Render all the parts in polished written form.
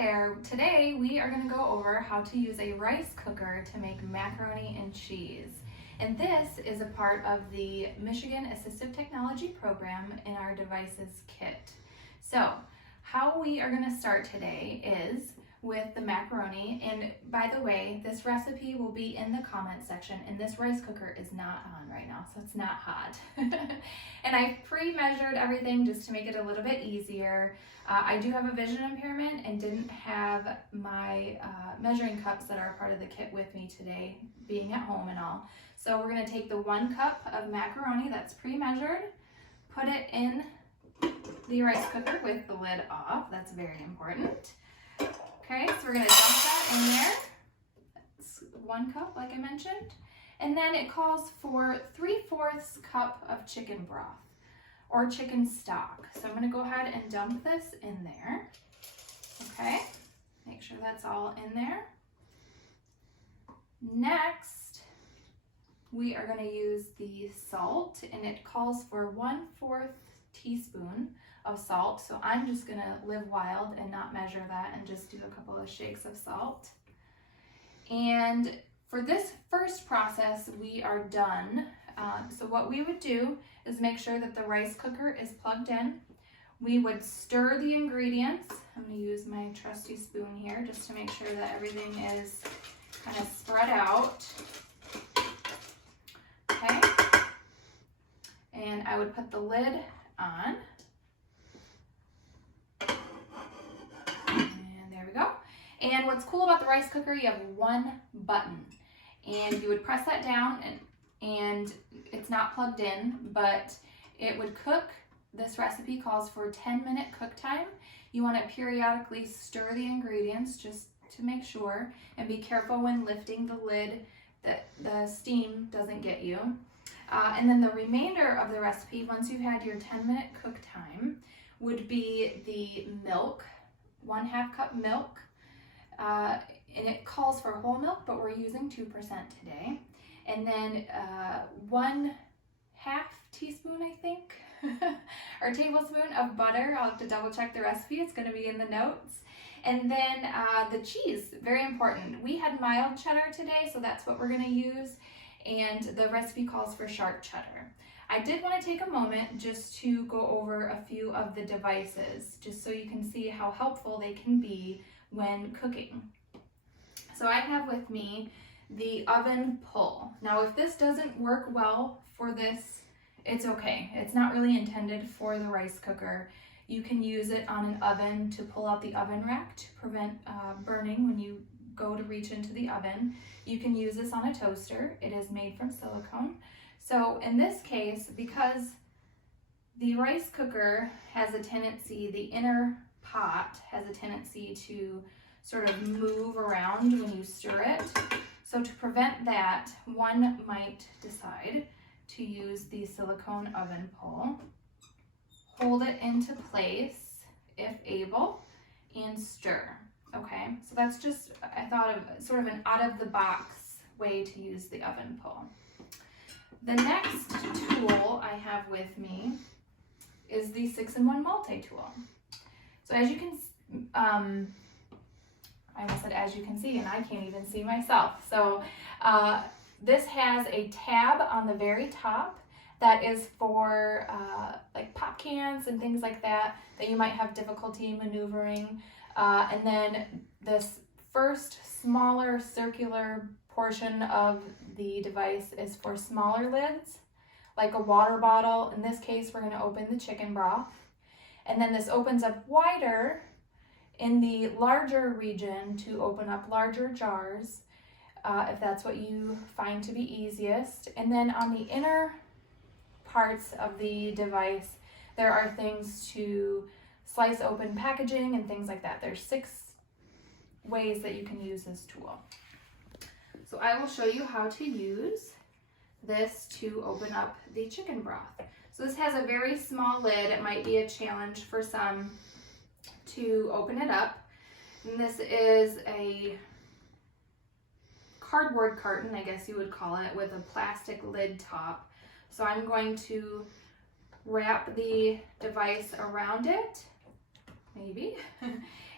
there! Today we are going to go over how to use a rice cooker to make macaroni and cheese. And this is a part of the Michigan Assistive Technology program in our devices kit. So how we are going to start today is with the macaroni. And by the way, this recipe will be in the comment section, and this rice cooker is not on right now, so it's not hot. And I pre-measured everything just to make it a little bit easier. I do have a vision impairment and didn't have my measuring cups that are part of the kit with me today, being at home and all. So we're going to take the 1 cup of macaroni that's pre-measured, put it in the rice cooker with the lid off. That's very important. Okay, so we're going to dump that in there. That's 1 cup, like I mentioned. And then it calls for 3/4 cup of chicken broth or chicken stock. So I'm going to go ahead and dump this in there. Okay, make sure that's all in there. Next, we are going to use the salt, and it calls for 1/4 teaspoon of salt. So I'm just going to live wild and not measure that and just do a couple of shakes of salt. And for this first process, we are done. So what we would do is make sure that the rice cooker is plugged in. We would stir the ingredients. I'm going to use my trusty spoon here just to make sure that everything is kind of spread out. Okay. And I would put the lid on. And there we go. And what's cool about the rice cooker, you have 1 button. And you would press that down, and it's not plugged in, but it would cook. This recipe calls for 10-minute cook time. You want to periodically stir the ingredients just to make sure, and be careful when lifting the lid that the steam doesn't get you. And then the remainder of the recipe, once you've had your 10-minute cook time, would be the milk, 1/2 cup milk. And it calls for whole milk, but we're using 2% today. And then 1/2 teaspoon, I think, or tablespoon of butter. I'll have to double check the recipe. It's going to be in the notes. And then the cheese, very important. We had mild cheddar today, so that's what we're going to use. And the recipe calls for sharp cheddar. I did want to take a moment just to go over a few of the devices, just so you can see how helpful they can be when cooking. So I have with me the oven pull. Now if this doesn't work well for this, it's okay. It's not really intended for the rice cooker. You can use it on an oven to pull out the oven rack to prevent burning when you go to reach into the oven. You can use this on a toaster. It is made from silicone. So in this case, because the rice cooker has a tendency, the inner pot has a tendency to sort of move around when you stir it. So to prevent that, one might decide to use the silicone oven pull, hold it into place if able, and stir. Okay, so that's just, I thought of sort of an out-of-the-box way to use the oven pull. The next tool I have with me is the 6-in-1 multi-tool. So as you can, I almost said as you can see, and I can't even see myself. So this has a tab on the very top that is for like pop cans and things like that you might have difficulty maneuvering. And then this first smaller circular portion of the device is for smaller lids, like a water bottle. In this case, we're going to open the chicken broth. And then this opens up wider in the larger region to open up larger jars, if that's what you find to be easiest. And then on the inner parts of the device, there are things to slice open packaging and things like that. There's 6 ways that you can use this tool. So I will show you how to use this to open up the chicken broth. So this has a very small lid. It might be a challenge for some to open it up. And this is a cardboard carton, I guess you would call it, with a plastic lid top. So I'm going to wrap the device around it, maybe,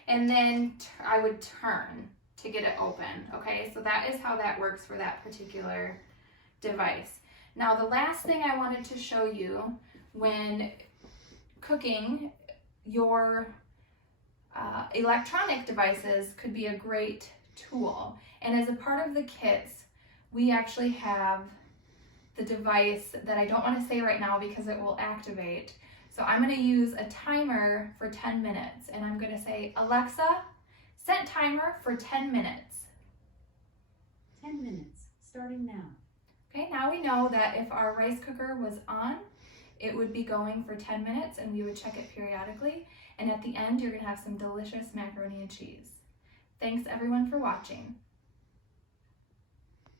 and then I would turn to get it open. Okay, so that is how that works for that particular device. Now the last thing I wanted to show you when cooking, your electronic devices could be a great tool. And as a part of the kits, we actually have the device that I don't want to say right now because it will activate. So I'm going to use a timer for 10 minutes, and I'm going to say, Alexa, set timer for 10 minutes. 10 minutes, starting now. Okay, now we know that if our rice cooker was on, it would be going for 10 minutes, and we would check it periodically. And at the end, you're going to have some delicious macaroni and cheese. Thanks everyone for watching.